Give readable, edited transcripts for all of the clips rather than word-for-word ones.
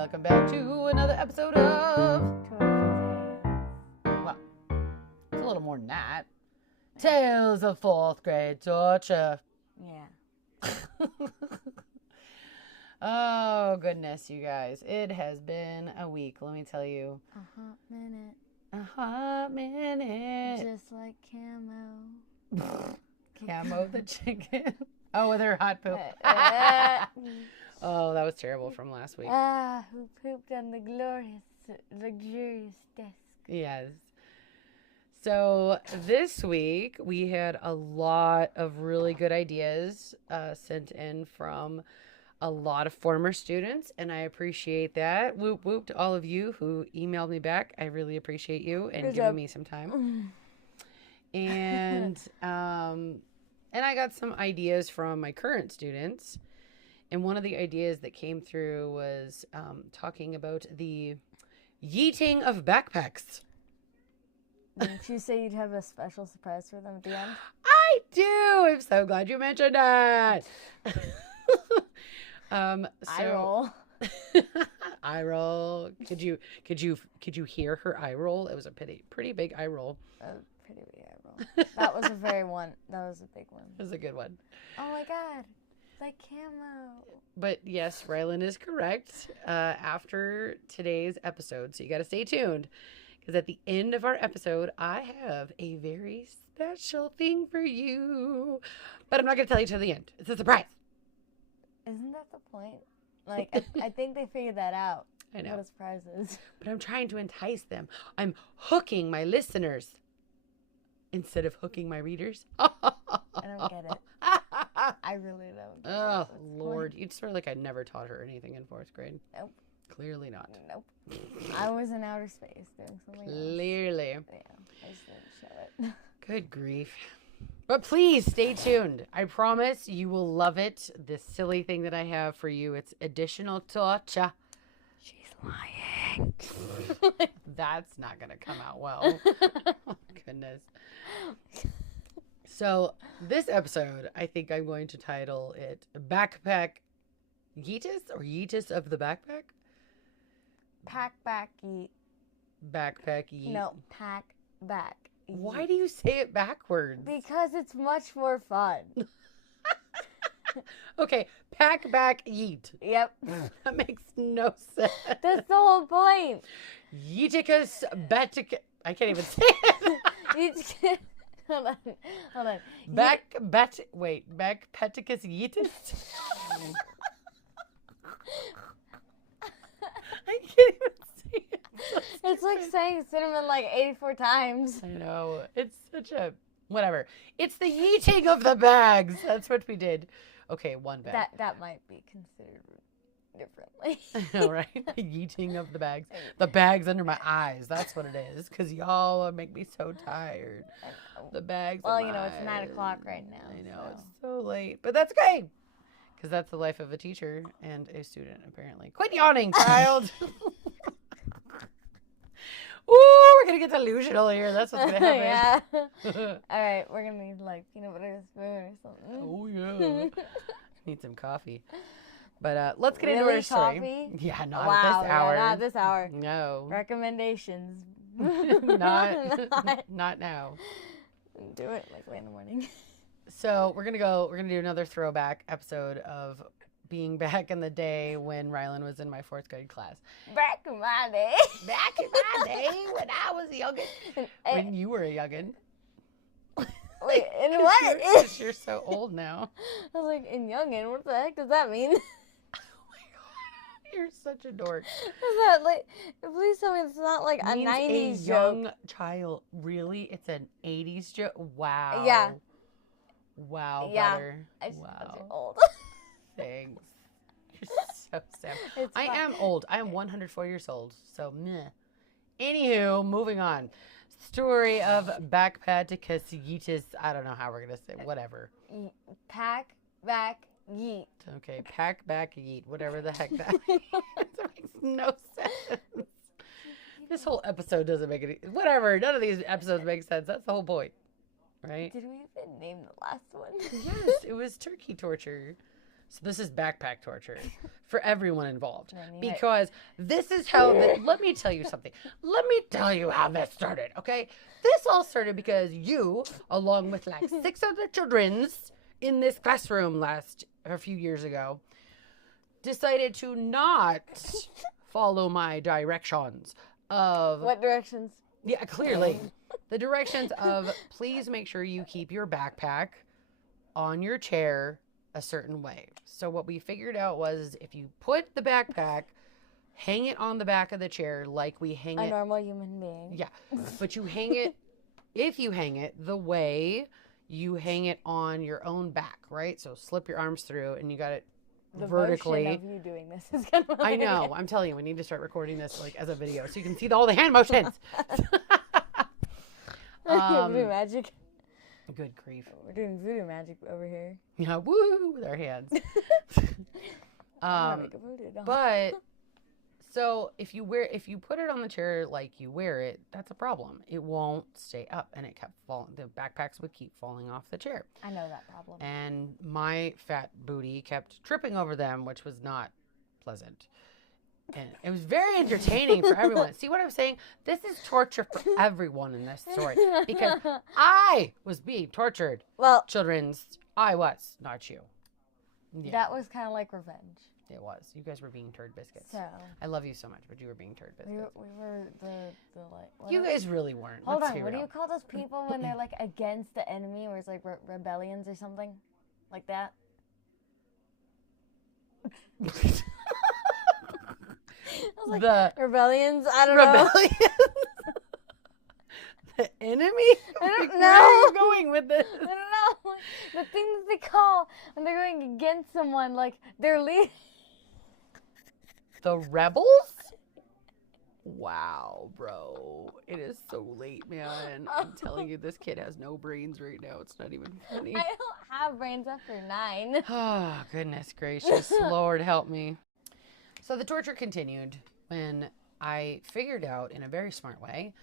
welcome back to another episode of... Well, it's a little more than that. Tales of Fourth Grade Torture. Yeah. Oh, goodness, you guys. It has been a week, let me tell you. A hot minute. A hot minute. Just like Camo. Camo the chicken. Oh, with her hot poop. Oh, that was terrible from last week. Who pooped on the glorious, luxurious desk. Yes. So this week we had a lot of really good ideas sent in from a lot of former students, and I appreciate that. Whoop whoop to all of you who emailed me back. I really appreciate you and giving me some time. And and I got some ideas from my current students. And one of the ideas that came through was talking about the yeeting of backpacks. Didn't you say you'd have a special surprise for them at the end? I do. I'm so glad you mentioned that. Eye roll. Eye roll. Could you hear her eye roll? It was a pretty big eye roll. A pretty big eye roll. That was a very one. That was a big one. It was a good one. Oh my God. Like Camo. But yes, Rylan is correct. After today's episode, so you got to stay tuned, because at the end of our episode, I have a very special thing for you. But I'm not going to tell you till the end. It's a surprise. Isn't that the point? Like, I think they figured that out. I know. What a surprise is. But I'm trying to entice them. I'm hooking my listeners instead of hooking my readers. I don't get it. I really don't get Oh, it. Lord. You'd swear like I never taught her anything in 4th grade. Nope. Clearly not. Nope. I was in outer space doing something else. Clearly. Yeah, I just didn't show it. Good grief. But please stay tuned. I promise you will love it. This silly thing that I have for you. It's additional torture. She's lying. That's not going to come out well. Oh, goodness. So this episode, I think I'm going to title it Backpack Yeetus, or Yeetus of the Backpack? Pack back, eat. Backpack Yeet. No, pack back. Eat. Why do you say it backwards? Because it's much more fun. Okay, pack back yeet. Yep. That makes no sense. That's the whole point. Yeeticus Backticus. I can't even say it. Hold on. Backticus Yeetus? I can't even say it. It's like saying cinnamon like 84 times. I know. It's such a... Whatever. It's the yeeting of the bags. That's what we did. Okay, one bag. That might be considered differently. I know, right? The yeeting of the bags. The bags under my eyes. That's what it is. Because y'all make me so tired. The bags. Well, in my it's 9 o'clock right now. I know. So. It's so late. But that's okay. Because that's the life of a teacher and a student, apparently. Quit yawning, child. Ooh, we're going to get delusional here. That's what's going to happen. Yeah. All right, we're going to need like peanut butter spoon or something. Oh, yeah. Need some coffee. But let's get into Really, our story. coffee? Yeah, not Wow, at this hour. Yeah, not this hour. No. Recommendations. not now. Do it like way in the morning. So we're gonna do another throwback episode of being back in the day when Rylan was in my 4th grade class. Back in my day. Back in my day when I was a youngin'. When you were a youngin'. Wait, in what? Because you're so old now. I was like, in youngin', what the heck does that mean? Oh my God. You're such a dork. Is that like, please tell me it's not like a 90s a joke. young child. Really? It's an 80s joke? Wow. Yeah. Wow, Yeah. butter. I just thought Wow. you're old. Thanks. You're so sad. It's I fine. am old. I am 104 years old. So, meh. Anywho, moving on. Story of Backticus Yeetus. I don't know how we're going to say. Whatever. Pack back yeet. Okay. Pack back yeet. Whatever the heck that means. It makes no sense. This whole episode doesn't make any... Whatever. None of these episodes make sense. That's the whole point. Right? Did we even name the last one? Yes. It was turkey torture. So this is backpack torture for everyone involved. Then Because this is how, let me tell you something. Let me tell you how this started, okay? This all started because you, along with like 6 other children's in this classroom a few years ago, decided to not follow my directions of... What directions? Yeah, clearly. The directions of, please make sure you keep your backpack on your chair a certain way. So what we figured out was if you put the backpack, hang it on the back of the chair like we hang A it. normal human being. Yeah. But you hang it, if you hang it the way you hang it on your own back, right? So slip your arms through and you got it The vertically. motion of you doing this is gonna. I know. I'm telling you, we need to start recording this like as a video so you can see all the hand motions. Voodoo magic. Good grief. We're doing voodoo magic over here. Yeah, woo, with our hands. But so if you put it on the chair like you wear it, that's a problem. It won't stay up, and it kept falling. The backpacks would keep falling off the chair. I know that problem. And my fat booty kept tripping over them, which was not pleasant. And it was very entertaining for everyone. See what I'm saying? This is torture for everyone in this story because I was being tortured. Well, I was, not you. Yeah, that was kind of like revenge. it was. You guys were being turd biscuits. So I love you so much, but you were being turd biscuits. we were the like. You guys really weren't. Hold Let's on. hear What it do you out. call those people when they're like against the enemy, where it's like rebellions or something, like that? I was like, The rebellions. I don't know. rebellion. The enemy? I don't Where are you know. going with this? I don't know. The thing that they call when they're going against someone, like their leader. The rebels? Wow, bro. It is so late, man. I'm telling you, this kid has no brains right now. It's not even funny. I don't have brains after 9. Oh, goodness gracious. Lord help me. So the torture continued when I figured out in a very smart way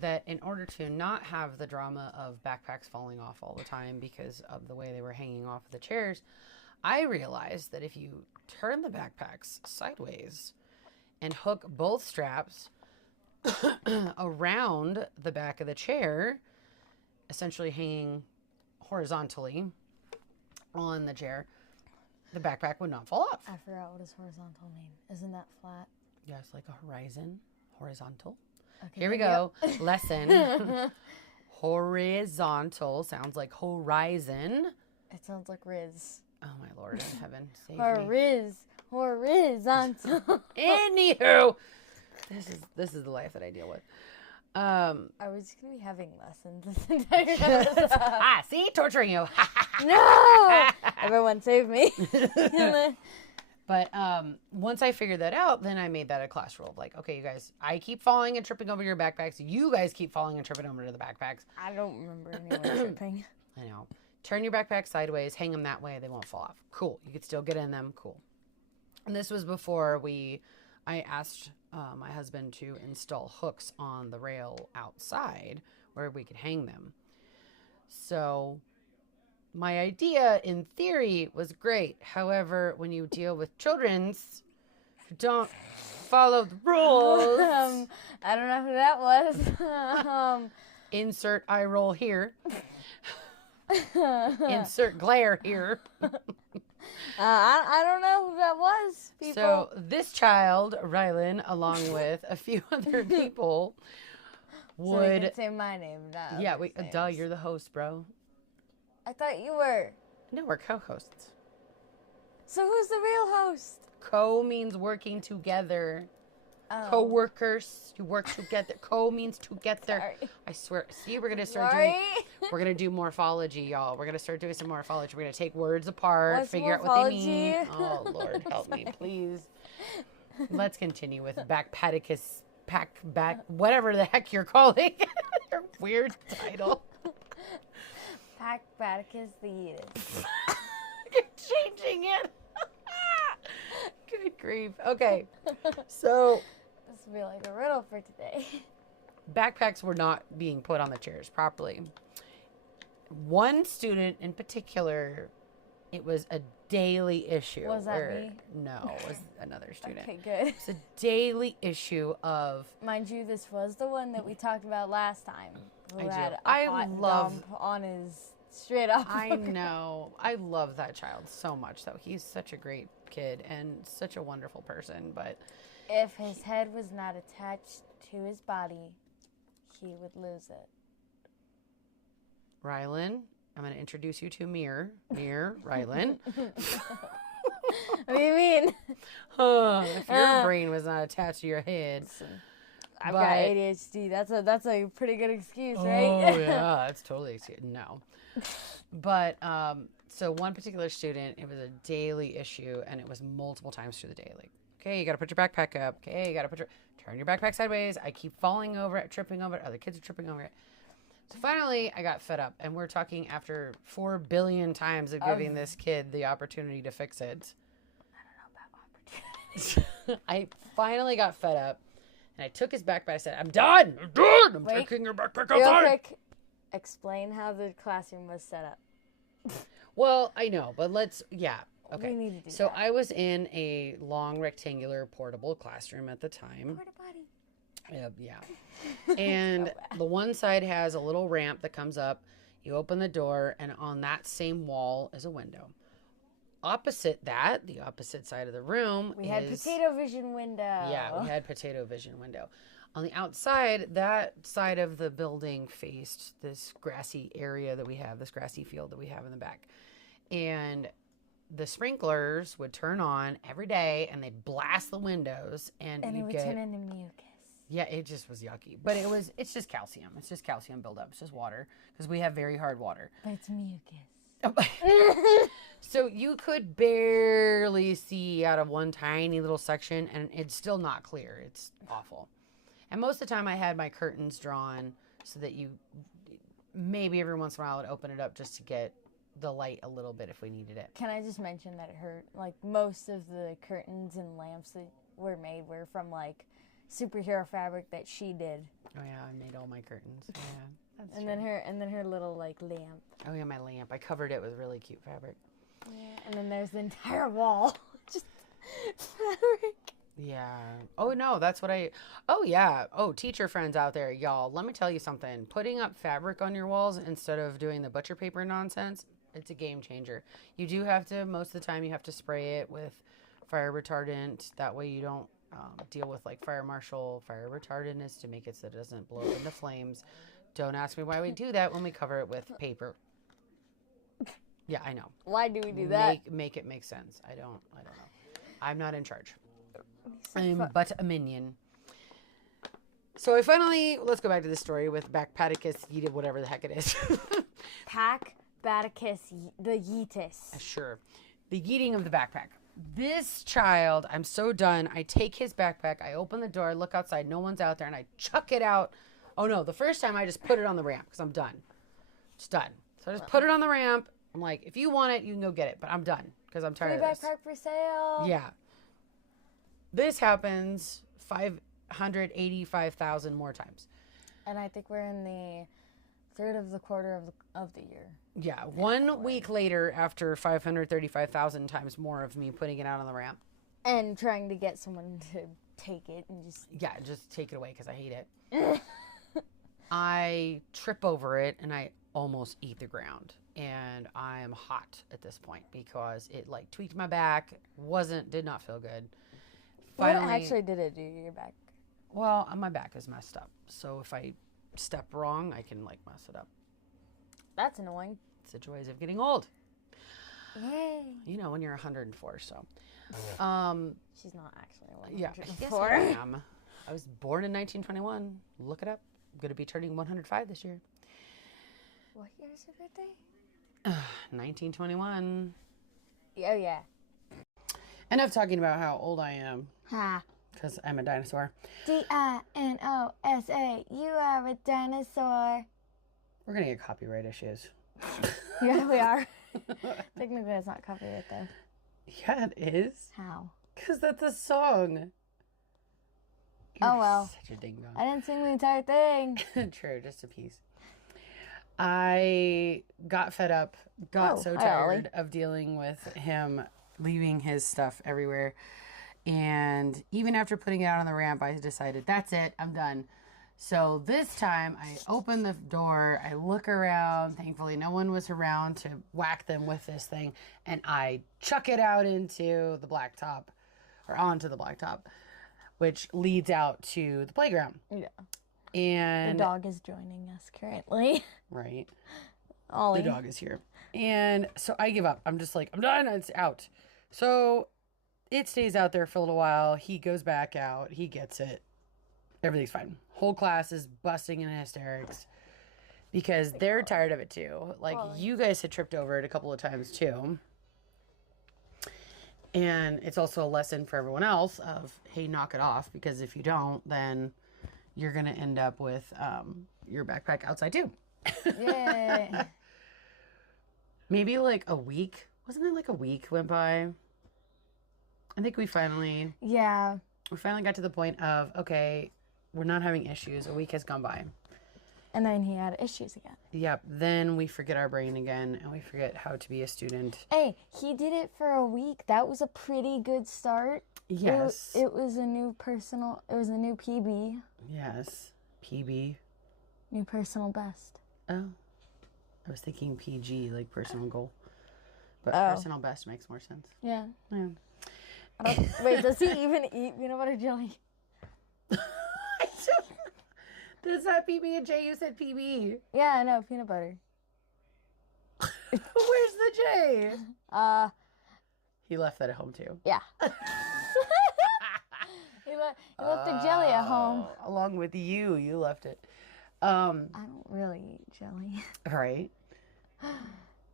that in order to not have the drama of backpacks falling off all the time because of the way they were hanging off the chairs, I realized that if you turn the backpacks sideways and hook both straps around the back of the chair, essentially hanging horizontally on the chair, the backpack would not fall off. I forgot what his horizontal mean. Isn't that flat? Yes, like a horizon, horizontal. Okay, Here we go. Lesson. Horizontal sounds like horizon. It sounds like Riz. Oh my Lord in heaven, save me. Horizontal. Anywho, this is the life that I deal with. I was gonna be having lessons this entire episode. See, torturing you. No! Everyone save me. But once I figured that out, then I made that a class rule of like, okay, you guys, I keep falling and tripping over your backpacks. You guys keep falling and tripping over the backpacks. I don't remember anyone tripping. I know. Turn your backpack sideways, hang them that way, they won't fall off. Cool. You could still get in them. Cool. And this was before I asked my husband to install hooks on the rail outside where we could hang them. So my idea in theory was great. However, when you deal with children's who don't follow the rules, I don't know who that was. insert eye roll here. Insert glare here. I don't know who that was, people. So this child, Rylan, along with a few other people, So you can say my name now. Yeah, duh, you're the host, bro. I thought you were. No, we're co-hosts. So who's the real host? Co means working together. Oh. Co-workers, you work together. Co means together. Sorry. I swear. See, we're gonna start Sorry. we're gonna do morphology, y'all. We're gonna start doing some morphology. We're gonna take words apart, What's figure out what they mean. morphology? Oh Lord, help me, please. Let's continue with Backticus, whatever the heck you're calling your weird title. Backticus the Yeetus. You're changing it. Good grief. Okay, so This will be like a riddle for today. backpacks were not being put on the chairs properly. One student in particular It was a daily issue. Was that me? No, it was another student. Okay, good. It's a daily issue of. Mind you, this was the one that we talked about last time. Who I had do. a I hot love- dump on his straight up. I know. I love that child so much, though. He's such a great kid and such a wonderful person. But If his head was not attached to his body, he would lose it. Rylan, I'm going to introduce you to Mir, Rylan. What do you mean? If your brain was not attached to your head. I've But- got ADHD. That's a pretty good excuse, right? Oh, yeah, that's totally excuse. No. But, so one particular student, it was a daily issue, and it was multiple times through the day. Like, okay, you got to put your backpack up. Okay, you got to turn your backpack sideways. I keep falling over it, tripping over it. Other kids are tripping over it. So finally, I got fed up, and we're talking after 4 billion times of giving this kid the opportunity to fix it. I don't know about opportunities. I finally got fed up, and I took his backpack. I said, I'm done. I'm Wait. taking your backpack Real outside. quick, explain how the classroom was set up. Well, I know, but yeah. Okay. We need to do So that. I was in a long rectangular portable classroom at the time. Porta potty. Yeah. And the one side has a little ramp that comes up. You open the door, and on that same wall is a window. Opposite that, the opposite side of the room, We had potato vision window. Yeah, we had potato vision window. On the outside, that side of the building faced this grassy area that we have, this grassy field that we have in the back. And the sprinklers would turn on every day, and they'd blast the windows, and And it you'd would get... turn into mucus. Yeah, it just was yucky. But it's just calcium. It's just calcium buildup. It's just water, because we have very hard water. But it's mucus. So you could barely see out of one tiny little section, and it's still not clear. It's awful. And most of the time I had my curtains drawn so that you maybe every once in a while would open it up just to get the light a little bit if we needed it. Can I just mention that it hurt? Like, most of the curtains and lamps that were made were from, like, superhero fabric that she did. Oh yeah, I made all my curtains. Yeah, that's And true. then her little, like, lamp. Oh yeah, my lamp. I covered it with really cute fabric. Yeah. And then there's the entire wall. Just fabric. Yeah. Oh no, that's what oh yeah. Oh, teacher friends out there, y'all, let me tell you something. Putting up fabric on your walls instead of doing the butcher paper nonsense, it's a game changer. You do have to, most of the time you have to spray it with fire retardant. That way you don't deal with like fire marshal. Fire retardant is to make it so it doesn't blow up into flames. Don't ask me why we do that when we cover it with paper. Yeah, I know. Why do we do that? Make it make sense. I don't know. I'm not in charge. I'm but a minion. So I finally, let's go back to the story with Backticus, Yeetus, whatever the heck it is. Backticus, the Yeetus. Sure. The yeeting of the backpack. This child, I'm so done. I take his backpack, I open the door, look outside, no one's out there, and I chuck it out. Oh no, the first time I just put it on the ramp because I'm done. Just done. So I just put it on the ramp. I'm like, if you want it, you can go get it, but I'm done because I'm tired Free of this. backpack for sale. Yeah. This happens 585,000 more times. And I think we're in the third of the quarter of the year. Yeah. 1 week later, after 535,000 times more of me putting it out on the ramp. And trying to get someone to take it and just... Yeah, just take it away because I hate it. I trip over it and I almost eat the ground. And I am hot at this point because it like tweaked my back. Did not feel good. Finally, what actually did it do to your back? Well, my back is messed up. So if I step wrong, I can like mess it up. That's annoying. It's the joys of getting old. Yay. You know, when you're 104, so. She's not actually Yeah, 104. yes, I am. I was born in 1921. Look it up. I'm going to be turning 105 this year. What year is your birthday? 1921. Oh, yeah. Enough talking about how old I am, Ha. because I'm a dinosaur. Dinosa. You are a dinosaur. We're going to get copyright issues. Yeah, we are. Technically, that's not copyright, though. Yeah, it is. How? Because that's a song. Oh, well. Such a ding I didn't sing the entire thing. True, just a piece. I got fed up, got so hi, Ollie. tired of dealing with him leaving his stuff everywhere. And even after putting it out on the ramp, I decided, that's it, I'm done. So this time I open the door, I look around, thankfully no one was around to whack them with this thing, and I chuck it out into the blacktop, or onto the blacktop, which leads out to the playground. Yeah. And The dog is joining us currently. right. Ollie. The dog is here. And so I give up. I'm just like, I'm done. It's out. So it stays out there for a little while. He goes back out. He gets it. Everything's fine. Whole class is busting in hysterics because they're tired of it too. Like, you guys had tripped over it a couple of times too. And it's also a lesson for everyone else of, hey, knock it off, because if you don't, then you're going to end up with your backpack outside too. Yay. Maybe like a week. Wasn't it like a week went by? I think we finally got to the point of, okay, we're not having issues. A week has gone by. And then he had issues again. Yep. Then we forget our brain again, and we forget how to be a student. Hey, he did it for a week. That was a pretty good start. Yes. It was a new PB. Yes. PB. New personal best. Oh. I was thinking PG, like personal goal. But Oh. personal best makes more sense. Yeah. Yeah. Wait, does he even eat peanut butter jelly? That's not PB&J. You said PB. Yeah, I know, peanut butter. Where's the J? He left that at home too. Yeah. He left the jelly at home. Along with you. You left it. I don't really eat jelly. Right.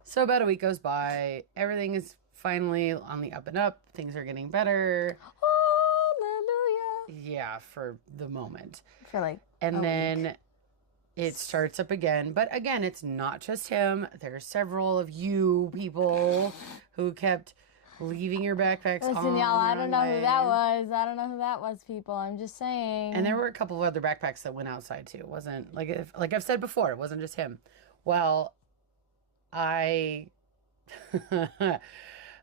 So about a week goes by. Everything is finally on the up and up. Things are getting better. Hallelujah. Yeah, for the moment. For like And then it starts up again. But again, it's not just him. There's several of you people who kept leaving your backpacks on. Listen, y'all, I don't know who that was. I don't know who that was, people. I'm just saying. And there were a couple of other backpacks that went outside too. It wasn't like I've said before, it wasn't just him. Well, I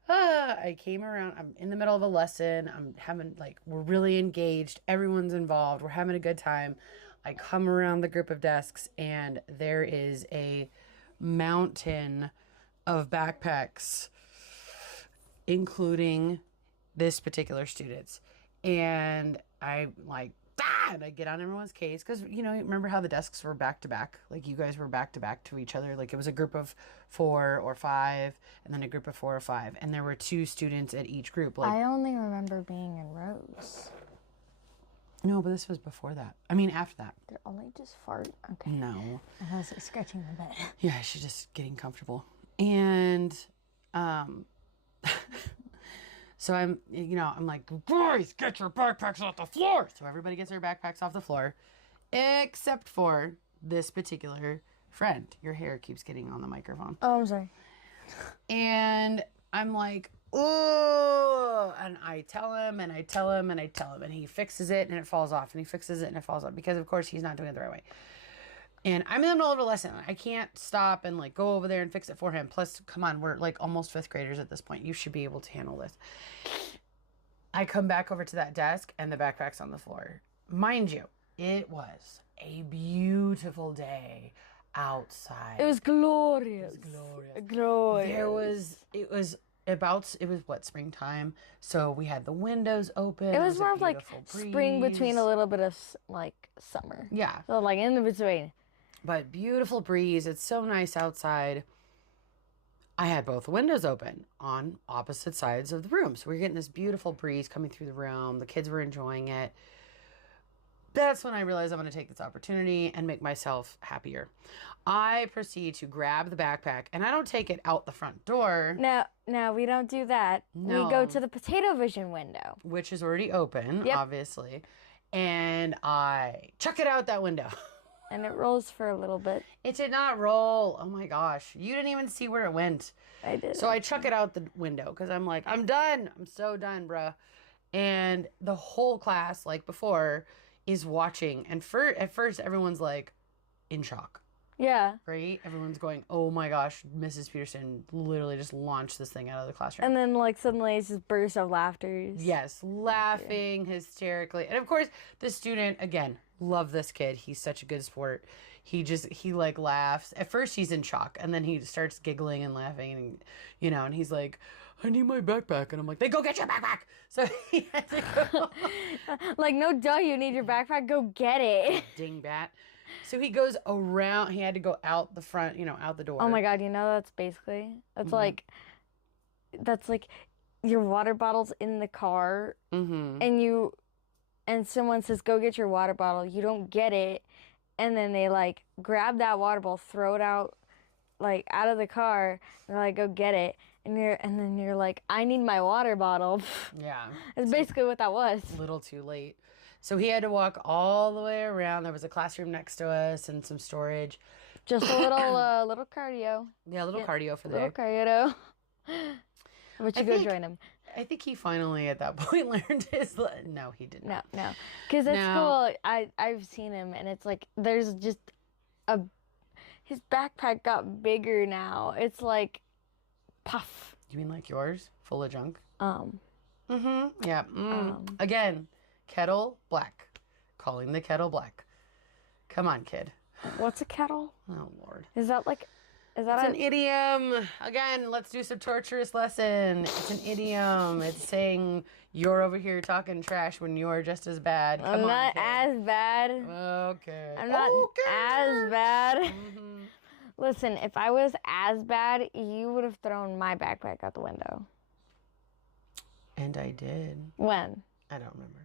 I came around. I'm in the middle of a lesson. I'm having we're really engaged. Everyone's involved. We're having a good time. I come around the group of desks, and there is a mountain of backpacks, including this particular student's. And I'm like, and I get on everyone's case because, remember how the desks were back to back? Like, you guys were back to back to each other. Like, it was a group of 4 or 5, and then a group of 4 or 5. And there were 2 students at each group. I only remember being in rows. No, but this was before that. I mean, after that. They're only just fart. Okay. No. I was like scratching the bed. Yeah, she's just getting comfortable. And, so I'm like, boys, get your backpacks off the floor. So everybody gets their backpacks off the floor, except for this particular friend. Your hair keeps getting on the microphone. Oh, I'm sorry. And I'm like, oh, and I tell him, and I tell him, and I tell him, and he fixes it, and it falls off, and he fixes it, and it falls off, because of course he's not doing it the right way. And I'm in the middle of a lesson. I can't stop and go over there and fix it for him. Plus, come on, we're almost 5th graders at this point. You should be able to handle this. I come back over to that desk, and the backpack's on the floor. Mind you, it was a beautiful day outside. It was glorious. Glorious. It was springtime. So we had the windows open. It was more of spring between a little bit of summer. Yeah. So in between. But beautiful breeze. It's so nice outside. I had both windows open on opposite sides of the room. So we were getting this beautiful breeze coming through the room. The kids were enjoying it. That's when I realized I'm going to take this opportunity and make myself happier. I proceed to grab the backpack, and I don't take it out the front door. No, we don't do that. No. We go to the potato vision window. Which is already open, Yep. obviously. And I chuck it out that window. And it rolls for a little bit. It did not roll. Oh my gosh. You didn't even see where it went. I did. So I chuck it out the window because I'm like, I'm done. I'm so done, bruh. And the whole class, like before, is watching. And at first, everyone's in shock. Yeah. right? Everyone's going, oh my gosh, Mrs. Peterson literally just launched this thing out of the classroom. And then, like, suddenly it's just burst of laughter. Yes, laughing hysterically. And of course, the student, again, love this kid. He's such a good sport. He like laughs. At first he's in shock and then he starts giggling and laughing and, and he's like, I need my backpack. And I'm like, then go get your backpack. So he had to go. Like, no duh, you need your backpack. Go get it. Dingbat. So he goes around. He had to go out the front, out the door. Oh my God, that's like your water bottle's in the car and someone says, go get your water bottle. You don't get it. And then they like grab that water bottle, throw it out, like out of the car. And they're like, go get it. And then you're like, I need my water bottle. Yeah. That's basically what that was. A little too late. So he had to walk all the way around. There was a classroom next to us and some storage. Just a little cardio. Yeah, a little cardio for the little day. cardio. But you go join him. I think he finally at that point learned his. No, he did not. No, because it's cool. I've seen him, and it's like there's just his backpack got bigger now. It's like puff. You mean like yours, full of junk? Yeah. Again, kettle black. Calling the kettle black. Come on, kid. What's a kettle? Oh Lord. Is that it's an idiom. Again, let's do some torturous lesson. It's an idiom. It's saying you're over here talking trash when you're just as bad. I'm not as bad. Okay. I'm not as bad. Listen, if I was as bad, you would have thrown my backpack out the window. And I did. When? I don't remember.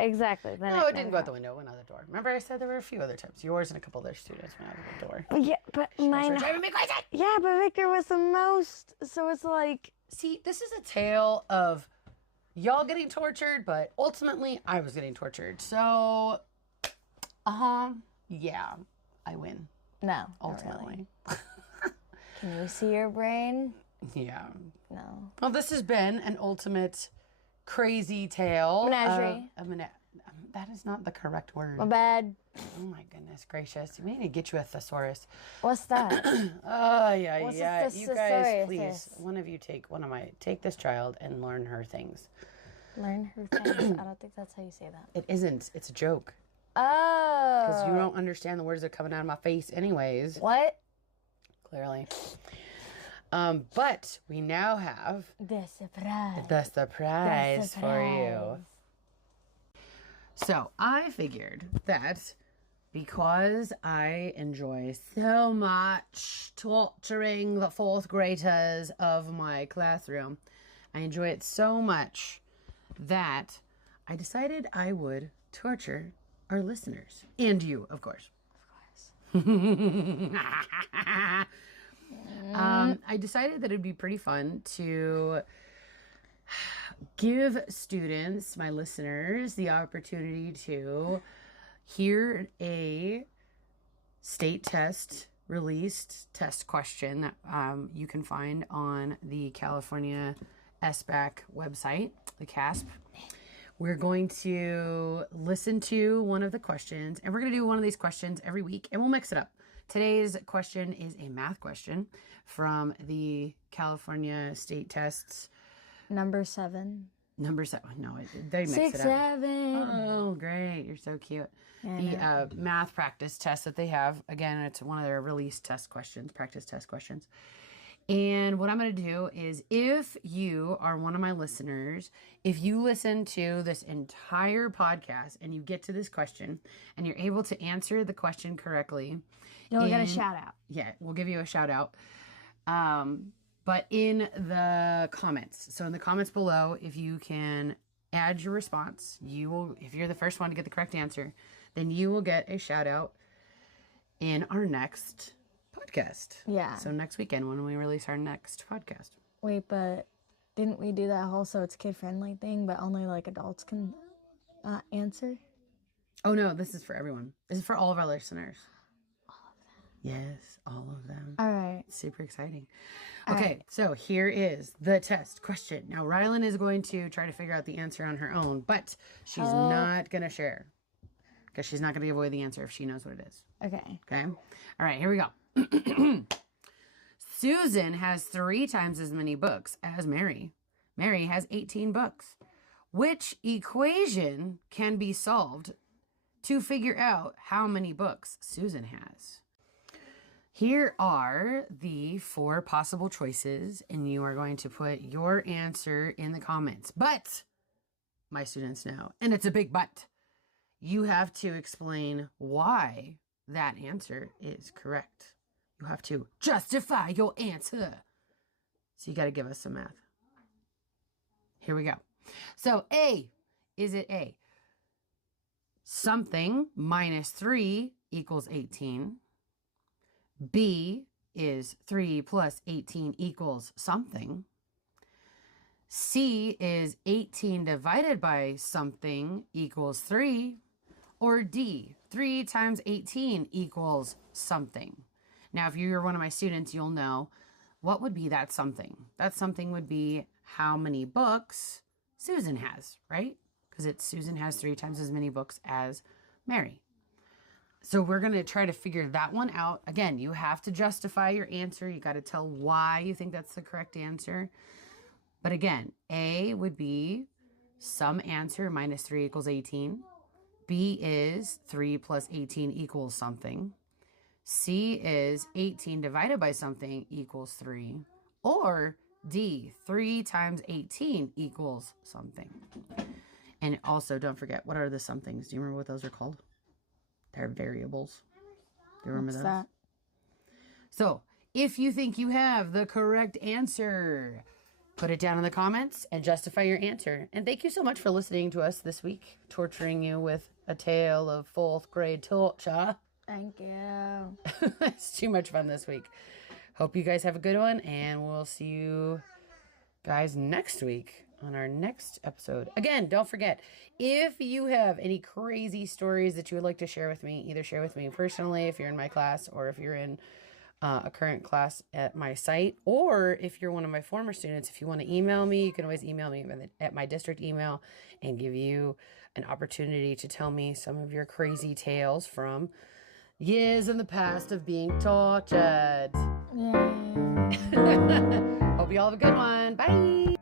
Exactly. No, it didn't go out the window. It went out the door. Remember I said there were a few other times. Yours and a couple other students went out the door. Yeah, but mine... driving me crazy! Yeah, but Victor was the most. So it's like... See, this is a tale of y'all getting tortured, but ultimately I was getting tortured. So, yeah, I win. No, ultimately. Really. Can you see your brain? Yeah. No. Well, this has been an ultimate crazy tale. Menagerie. That is not the correct word. My bad. Oh my goodness gracious. We need to get you a thesaurus. What's that? Oh, yeah, What's yeah. You guys, please, thesaurus? one of you take this child and learn her things. Learn her things. I don't think that's how you say that. It isn't. It's a joke. Oh. Because you don't understand the words that are coming out of my face anyways. What? Clearly. But we now have the surprise. The surprise for you. So I figured that because I enjoy so much torturing the fourth graders of my classroom, I enjoy it so much that I decided I would torture our listeners. And you, of course. Of course. I decided that it'd be pretty fun to give students, my listeners, the opportunity to hear a state test released test question that you can find on the California SBAC website, the CASP. We're going to listen to one of the questions, and we're going to do one of these questions every week, and we'll mix it up. Today's question is a math question from the California state tests. Number 7. No, they mix 6, it up. 7. Oh, great. You're so cute. The math practice test that they have, again, it's one of their release test questions, practice test questions. And what I'm going to do is, if you are one of my listeners, if you listen to this entire podcast and you get to this question and you're able to answer the question correctly, you'll get a shout out. Yeah, we'll give you a shout out. But in the comments, so in the comments below, if you can add your response, you will, if you're the first one to get the correct answer, then you will get a shout out in our next podcast. Yeah. So next weekend when we release our next podcast. Wait, but didn't we do that whole so it's kid friendly thing, but only like adults can answer? Oh no, this is for everyone. This is for all of our listeners. All of them. Yes, all of them. All right. Super exciting. Okay, so here is the test question. Now Rylan is going to try to figure out the answer on her own, but she's not going to share. because she's not going to give away the answer if she knows what it is. Okay. Okay? All right, here we go. Susan has 3 times as many books as Mary. Mary has 18 books. Which equation can be solved to figure out how many books Susan has? Here are the 4 possible choices, and you are going to put your answer in the comments. But, my students know, and it's a big but, you have to explain why that answer is correct. You have to justify your answer. So you got to give us some math. Here we go. So A, is it A? Something minus 3 equals 18. B is 3 plus 18 equals something. C is 18 divided by something equals 3. Or D, 3 times 18 equals something. Now, if you're one of my students, you'll know what would be that something. That something would be how many books Susan has, right? Because Susan has 3 times as many books as Mary. So we're going to try to figure that one out. Again, you have to justify your answer. You got to tell why you think that's the correct answer. But again, A would be some answer minus 3 equals 18. B is 3 plus 18 equals something. C is 18 divided by something equals 3. Or D, 3 times 18 equals something. And also, don't forget, what are the somethings? Do you remember what those are called? They're variables. Do you remember those? That? So, if you think you have the correct answer, put it down in the comments and justify your answer. And thank you so much for listening to us this week, torturing you with a tale of 4th grade torture. Thank you. It's too much fun this week. Hope you guys have a good one, and we'll see you guys next week on our next episode. Again, don't forget, if you have any crazy stories that you would like to share with me, either share with me personally if you're in my class, or if you're in a current class at my site, or if you're one of my former students, if you want to email me, you can always email me at my district email and give you an opportunity to tell me some of your crazy tales from years in the past of being tortured. Yay. Hope you all have a good one. Bye.